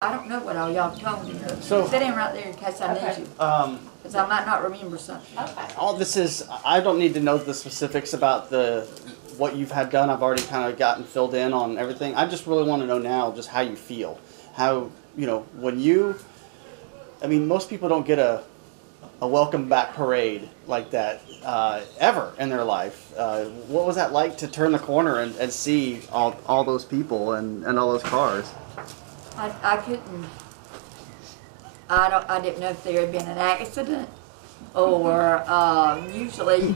I don't know what all y'all told me. So sit in right there in case I need you. Because I might not remember something. Okay. all this is, I don't need to know the specifics about what you've had done. I've already kind of gotten filled in on everything. I just really want to know now just how you feel. How, when I mean, most people don't get a welcome back parade like that ever in their life. What was that like to turn the corner and see all those people and all those cars? I couldn't. I didn't know if there had been an accident or usually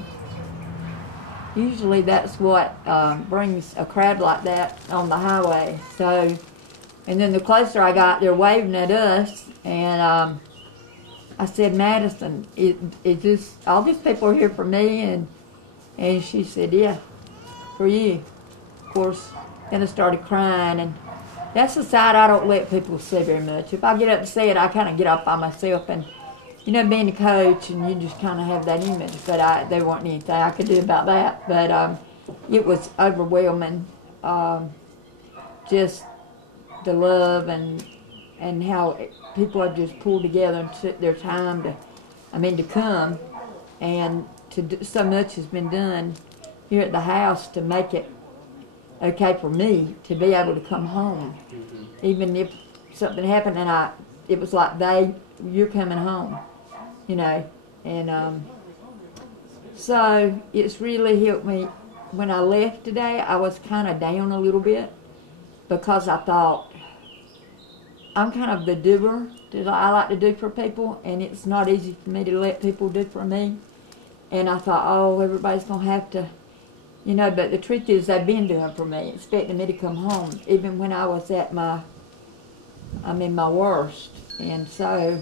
that's what brings a crowd like that on the highway. So, and then the closer I got, they're waving at us, and I said, Madison, is this all these people are here for me? And she said, yeah, for you. Of course, then I started crying, and that's the side I don't let people see very much. If I get upset, I kind of get off by myself, and being a coach, and you just kind of have that image. But there wasn't anything I could do about that. But it was overwhelming, just the love and how people have just pulled together and took their time to come, and so much has been done here at the house to make it okay for me to be able to come home. Mm-hmm. Even if something happened and it was like you're coming home, and so it's really helped me. When I left today, I was kind of down a little bit because I thought, I'm kind of the doer that I like to do for people, and it's not easy for me to let people do for me. And I thought, oh, everybody's going to have to, but the truth is they've been doing for me, expecting me to come home, even when I was I'm in my worst. And so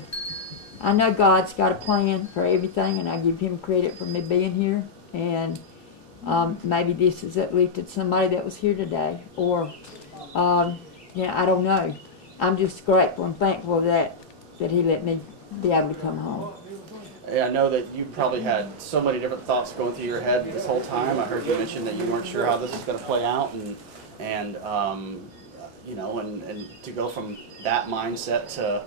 I know God's got a plan for everything, and I give him credit for me being here. And maybe this has uplifted somebody that was here today, or, I don't know. I'm just grateful and thankful that he let me be able to come home. I know that you probably had so many different thoughts going through your head this whole time. I heard you mention that you weren't sure how this was going to play out, and to go from that mindset to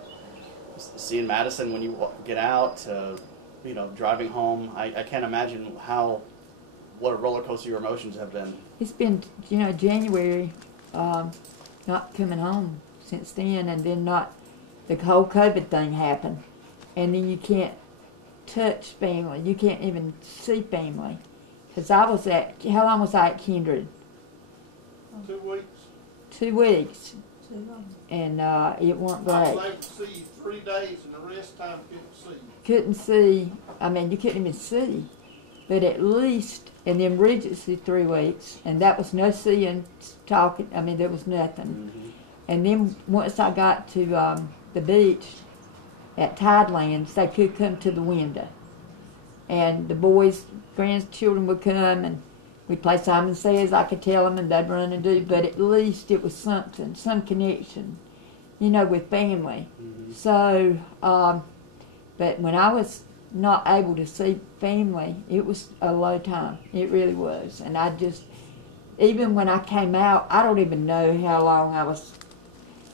seeing Madison when you get out to driving home. I can't imagine what a roller coaster your emotions have been. It's been January, not coming home since then, and then the whole COVID thing happened, and then you can't touch family. You can't even see family. Because how long was I at Kindred? 2 weeks. 2 weeks. And it weren't great. I was able to see you 3 days, and the rest of the time couldn't see. Couldn't see. I mean, you couldn't even see. But at least, and then Regency 3 weeks, and that was no seeing, talking. I mean, there was nothing. Mm-hmm. And then once I got to the beach at Tidelands, they could come to the window. And the boys, grandchildren would come, and we'd play Simon Says. I could tell them, and they'd run and do. But at least it was something, some connection, with family. Mm-hmm. So, but when I was not able to see family, it was a low time. It really was. And even when I came out, I don't even know how long I was.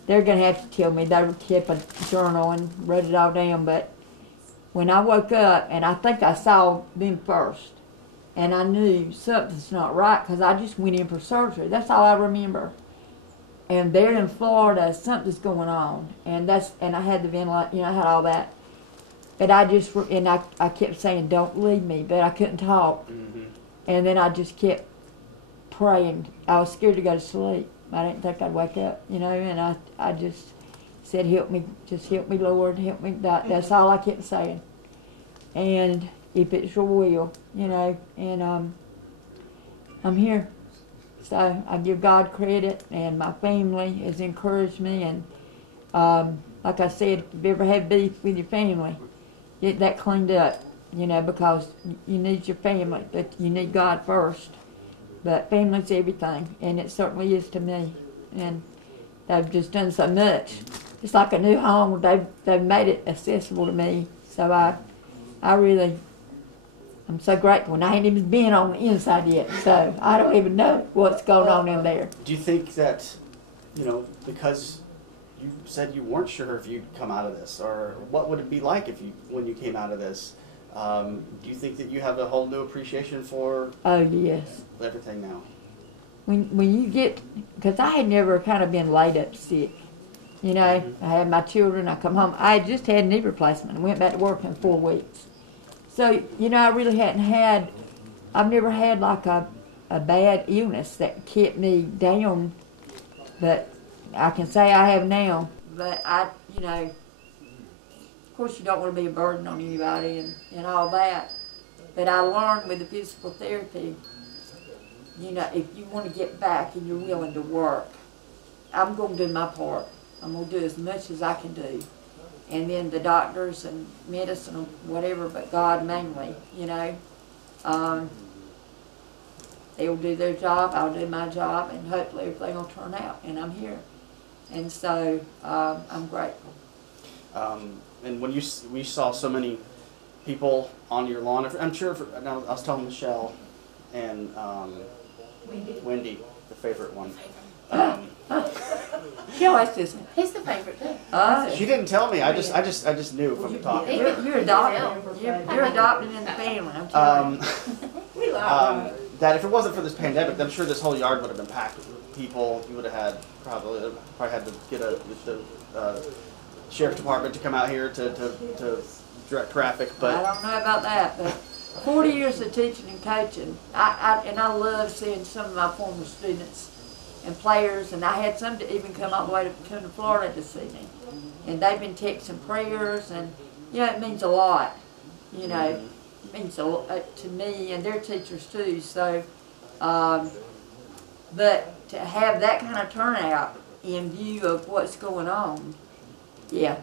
They're going to have to tell me. They kept a journal and wrote it all down. But when I woke up, and I think I saw them first, and I knew something's not right because I just went in for surgery. That's all I remember. And there in Florida, something's going on. And I had the ventilator, I had all that. But I kept saying, don't leave me, but I couldn't talk. Mm-hmm. And then I just kept praying. I was scared to go to sleep. I didn't think I'd wake up, and I just said, help me, Lord, help me. That's all I kept saying. And if it's your will, and I'm here. So I give God credit, and my family has encouraged me. And like I said, if you ever have beef with your family, get that cleaned up, because you need your family, but you need God first. But family's everything, and it certainly is to me. And they've just done so much. It's like a new home. They've made it accessible to me. So I'm so grateful. And I ain't even been on the inside yet, so I don't even know what's going on in there. Do you think that, because you said you weren't sure if you'd come out of this, or what would it be like when you came out of this. Do you think that you have a whole new appreciation for Oh, yes. everything now? When you get, because I had never kind of been laid up sick. You know, I had my children, I come home. I had just had a knee replacement and went back to work in 4 weeks. So, you know, I really I've never had like a bad illness that kept me down that I can say I have now. But you know, of course you don't want to be a burden on anybody and all that. But I learned with the physical therapy, you know, if you want to get back and you're willing to work, I'm going to do my part. I'm going to do as much as I can do. And then the doctors and medicine or whatever, but God mainly, you know. They'll do their job, I'll do my job, and hopefully everything will turn out, and I'm here. And so I'm grateful. And when we saw so many people on your lawn, I'm sure, I was telling Michelle and Wendy, the favorite one. She always says, He's the favorite too. She didn't tell me. I just knew from the talk. you're adopted. You're adopted in the family. I'm telling you. We love him. That if it wasn't for this pandemic, I'm sure this whole yard would have been packed with people. You would have had probably had to get the sheriff department to come out here to direct traffic. But I don't know about that, but 40 years of teaching and coaching, and I love seeing some of my former students and players, and I had some to even come all the way to come to Florida to see me. And they've been texting prayers, and you know, it means a lot. You know, it means a lot to me and their teachers too. So, but to have that kind of turnout in view of what's going on, yeah,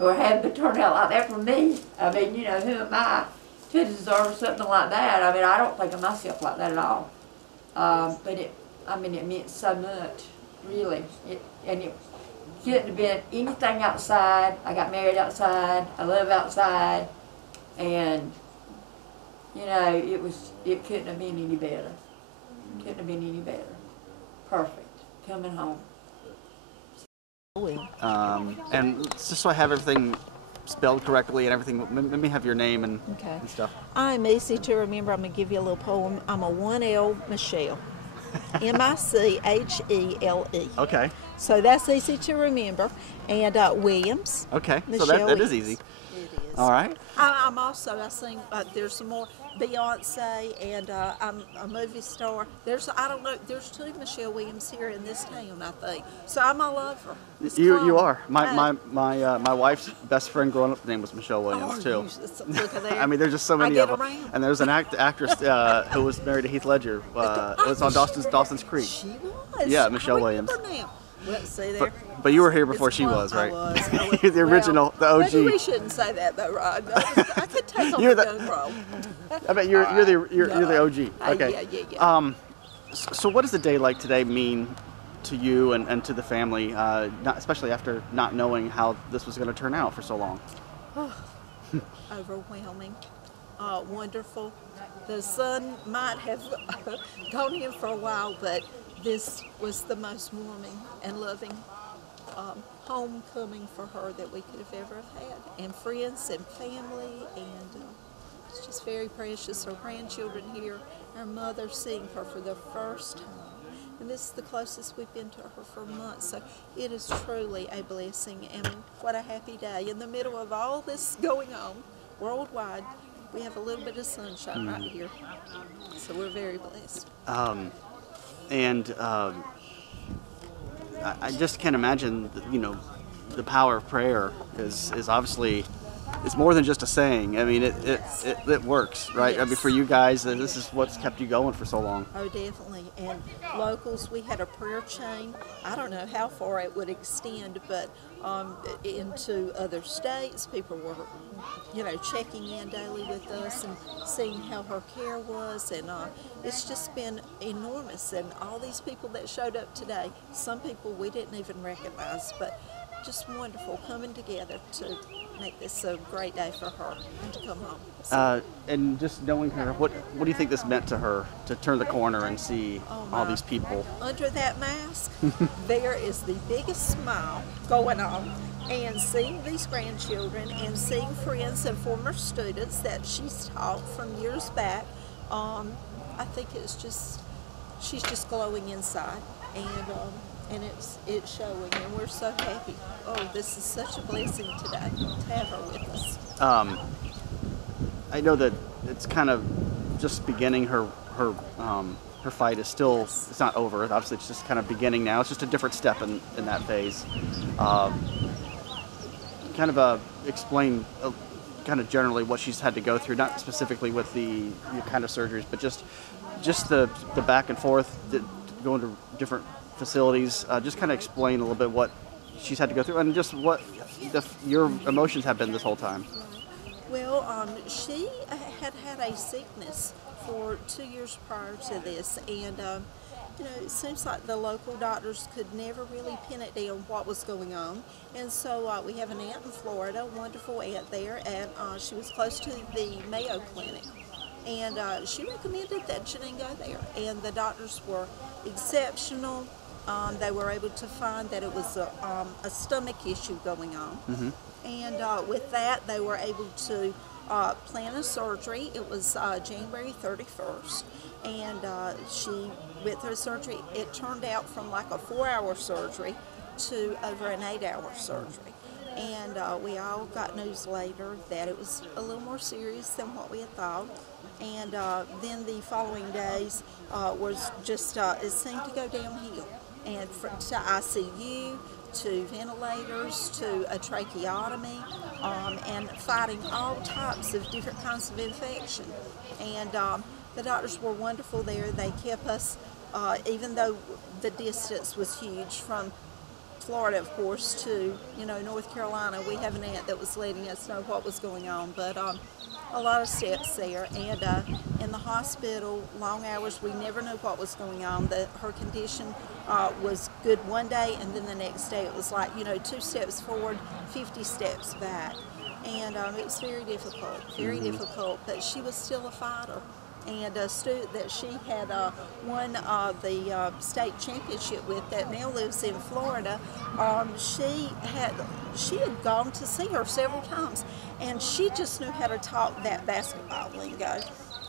or have the turnout like that for me, I mean, you know, who am I to deserve something like that? I mean, I don't think of myself like that at all. But it meant so much, really. It couldn't have been anything outside. I got married outside. I live outside, and you know, it couldn't have been any better. Couldn't have been any better. Perfect. Coming home. and just so I have everything spelled correctly and everything, let me have your name and stuff. I'm easy to remember. I'm going to give you a little poem. I'm a 1L Michelle. Michele. Okay. So that's easy to remember. And Williams. Okay. Michelle So that Williams. is easy. It is. All right. I'm also, I sing, there's some more Beyonce, and I'm a movie star. I don't know, there's 2 Michelle Williams here in this town, I think. So I'm all over. It's You common. are. My wife's best friend growing up name was Michelle Williams too. Look at there. I mean, there's just so many I of get them. around. And there's an actress who was married to Heath Ledger. It was on Dawson's Creek. She was. Yeah, Michelle I Williams. remember now. Well, see there. But you were here before It's she fun. was, right? I was. The original, the OG. Maybe we shouldn't say that though, Rod. I could take on You're the the- young bro. I bet you're the OG. Okay. Yeah. So what does the day like today mean to you and to the family, especially after not knowing how this was going to turn out for so long? Overwhelming. Wonderful. The sun might have gone in for a while, but this was the most warming and loving homecoming for her that we could have ever have had. And friends and family, and it's just very precious. Her grandchildren here, our mother seeing her for the first time. And this is the closest we've been to her for months. So it is truly a blessing, and what a happy day. In the middle of all this going on worldwide, we have a little bit of sunshine right here. So we're very blessed. I just can't imagine, the power of prayer is obviously, it's more than just a saying. I mean, it works, right? Yes. I mean, for you guys, this is what's kept you going for so long. Oh, definitely. And locals, we had a prayer chain. I don't know how far it would extend, but into other states. People were, checking in daily with us and seeing how her care was. And it's just been enormous. And all these people that showed up today, some people we didn't even recognize, but just wonderful coming together to make this a great day for her and to come home. So, And just knowing her, what do you think this meant to her to turn the corner and see Oh, all my. these people? under that mask, there is the biggest smile going on. And seeing these grandchildren and seeing friends and former students that she's taught from years back, I think she's just glowing inside, and it's showing, and we're so happy. Oh, this is such a blessing today to have her with us. I know that it's kind of just beginning. Her fight is still, Yes. it's not over. Obviously, it's just kind of beginning now. It's just a different step in that phase. Kind of explain kind of generally what she's had to go through, not specifically with the kind of surgeries, but just the back and forth, going to different facilities. Just kind of explain a little bit what she's had to go through and just what your emotions have been this whole time. Well, she had a sickness for 2 years prior to this, and it seems like the local doctors could never really pin it down what was going on. And so we have an aunt in Florida, a wonderful aunt there, and she was close to the Mayo Clinic. And she recommended that Jeanene go there, and the doctors were exceptional. They were able to find that it was a stomach issue going on. Mm-hmm. And with that, they were able to plan a surgery. It was January 31st, and she went through surgery. It turned out from like a 4-hour surgery to over an 8-hour surgery. And we all got news later that it was a little more serious than what we had thought. And then the following days was just, it seemed to go downhill. And to ICU, to ventilators, to a tracheotomy, and fighting all types of different kinds of infection. And the doctors were wonderful there. They kept us, even though the distance was huge from Florida, of course, to North Carolina. We have an aunt that was letting us know what was going on, but a lot of steps there. And in the hospital, long hours, we never knew what was going on. Her condition was good one day, and then the next day it was like 2 steps forward, 50 steps back. And it was very difficult, but she was still a fighter. And a student that she had won the state championship with that now lives in Florida, she had gone to see her several times, and she just knew how to talk that basketball lingo.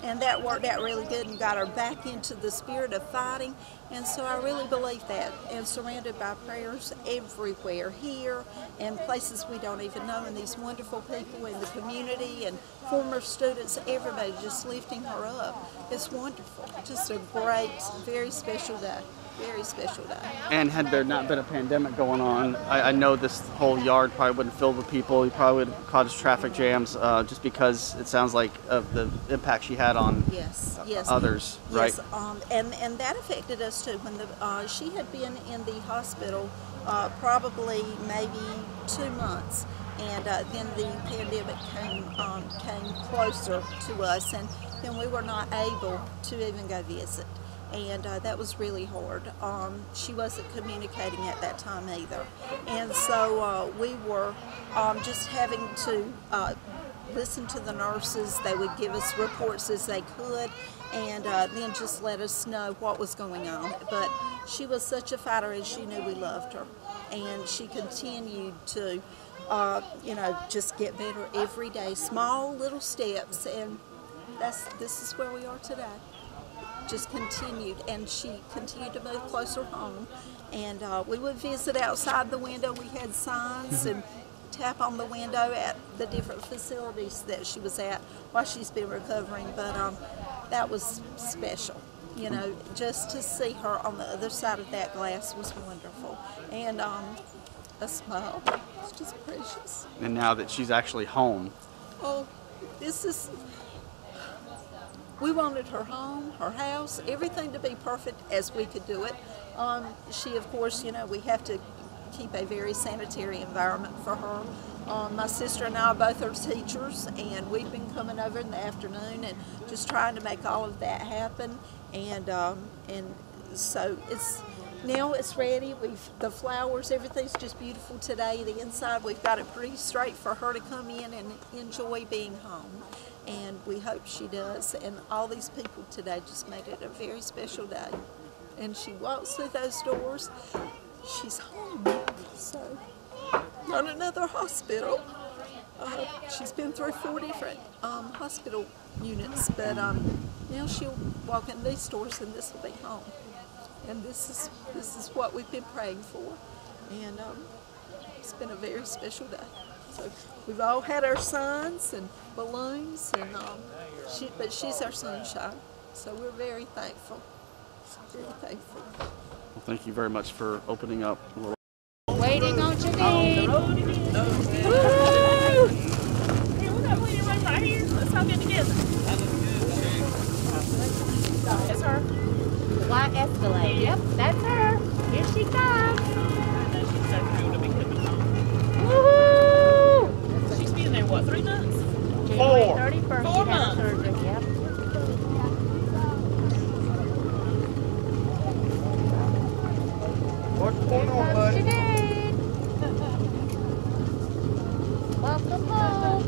And that worked out really good and got her back into the spirit of fighting. And so I really believe that. And surrounded by prayers everywhere, here and places we don't even know, and these wonderful people in the community and former students, everybody just lifting her up. It's wonderful. Just a great, very special day. Very special day. And had there not been a pandemic going on, I know this whole yard probably wouldn't fill with people. You probably would have caused traffic jams, just because it sounds like of the impact she had on Yes. others, right? Yes, and that affected us too. When she had been in the hospital probably maybe 2 months, and then the pandemic came closer to us, and then we were not able to even go visit. And that was really hard. She wasn't communicating at that time either. And so we were just having to listen to the nurses. They would give us reports as they could, and then just let us know what was going on. But she was such a fighter, and she knew we loved her. And she continued to, just get better every day. Small little steps, and this is where we are today. Just continued, and she continued to move closer home. And we would visit outside the window. We had signs and tap on the window at the different facilities that she was at while she's been recovering. But that was special. Just to see her on the other side of that glass was wonderful. And a smile, it's just precious. And now that she's actually home. Oh, we wanted her home, her house, everything to be perfect as we could do it. She, of course, we have to keep a very sanitary environment for her. My sister and I both are teachers, and we've been coming over in the afternoon and just trying to make all of that happen. And so now it's ready. The flowers, everything's just beautiful today. The inside, we've got it pretty straight for her to come in and enjoy being home. And we hope she does. And all these people today just made it a very special day. And she walks through those doors, she's home. So, not another hospital. She's been through 4 different hospital units, but now she'll walk in these doors and this will be home. And this is what we've been praying for. And it's been a very special day. So we've all had our signs and balloons, and but she's our sunshine. So we're very thankful. Very thankful. Well, thank you very much for opening up a little. Waiting on Jeanene. Hey, we got waiting right here. Let's all get together. That's her. White Escalade. Yep, that's her. Here she comes. Woohoo! She's been there, what, 3 months? January 31st. 4 She had months. surgery. Yep. What's going on, buddy? Jeanene. Welcome home.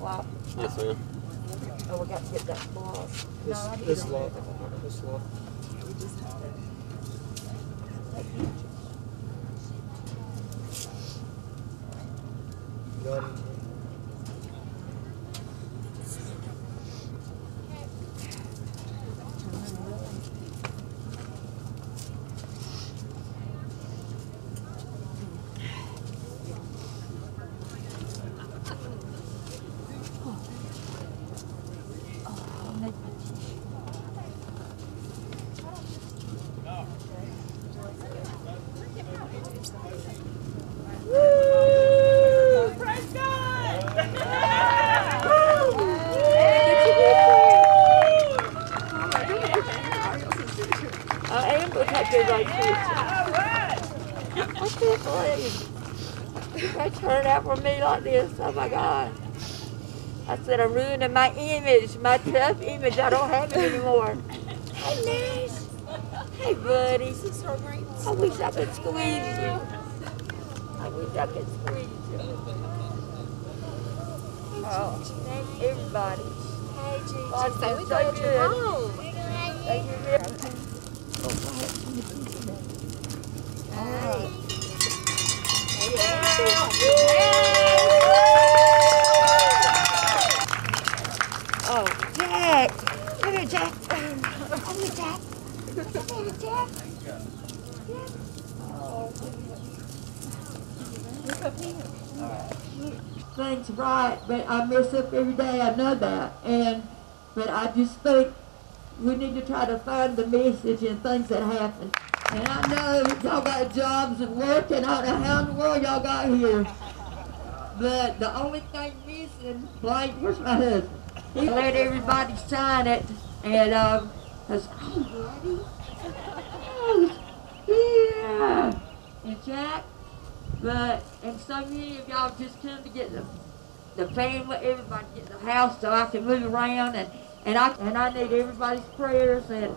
Wow. Yes, ma'am. Oh, we got to get that block. This law. This law. Got it. I am going to take everybody's picture. I can't believe they turned out for me like this. Oh my God. I said I'm ruining my image, my tough image. I don't have it anymore. Hey, Nash. Hey, buddy. I wish I could squeeze you. I wish I could squeeze you. Oh, thank everybody. Hey, Gigi. So we glad you're home. Thank you very much. Oh, Jack! Come here, Jack! Come here, Jack! Come here, Jack! Things right, but I mess up every day. I know that, but I just think we need to try to find the message in things that happen. And I know y'all got jobs and work, and I don't know how in the world y'all got here. But the only thing missing, like, where's my husband? He let everybody sign it, and I was, oh, buddy. Oh, yeah. And Jack, and so many of y'all just come to get the family, everybody get the house so I can move around, and I need everybody's prayers, and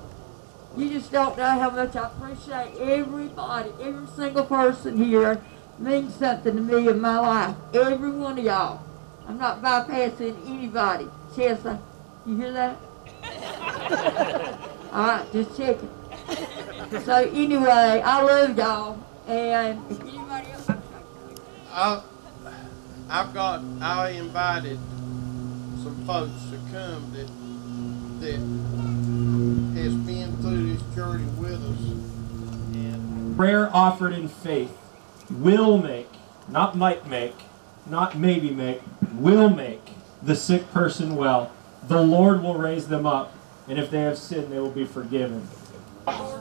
you just don't know how much I appreciate everybody, every single person here means something to me in my life. Every one of y'all. I'm not bypassing anybody. Chelsea, you hear that? All right, just checking. So anyway, I love y'all, and if anybody else, I invited some folks to come that has been through this journey with us. And prayer offered in faith will make, not might make, not maybe make, will make the sick person well. The Lord will raise them up, and if they have sinned, they will be forgiven. That's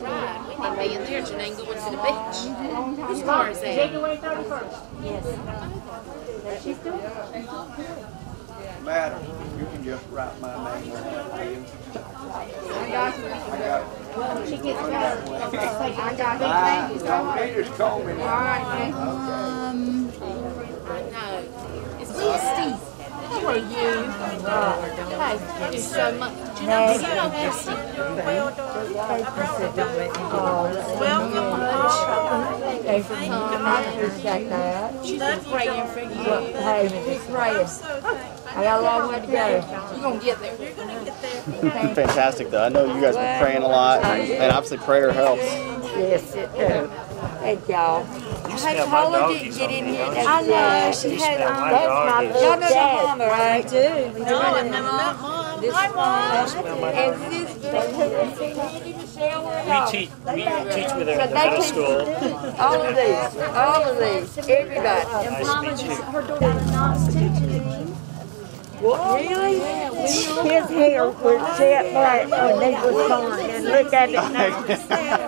right. We can be in there, Jeanene, going to the beach. Whose car is that? January 31st. Yes. Madam, you can just write my name on that bill. I got it. She gets better. I got it. They just call me. All right, no. It's Steve. Who are you? Hey, thank you so much. You know this. Well done. Welcome. Thank you for coming. I appreciate that. She's been praying for you. Hey, keep praying. I got a long way to go. You're going to get there. You're going to get there. Fantastic, though. I know you guys been praying a lot, and obviously prayer helps. Yes, it does. Thank y'all. Hey, Paula didn't get in here. I know. She had, that's my little y'all know my dad. mama, right? I do. No, I've never met Mom. Hi, Mom. And sister, We teach with her in the middle school. all of these, everybody. Nice to meet you. Her daughter Knox teaching. What, really? His hair was jet black when he was born, and look at it now.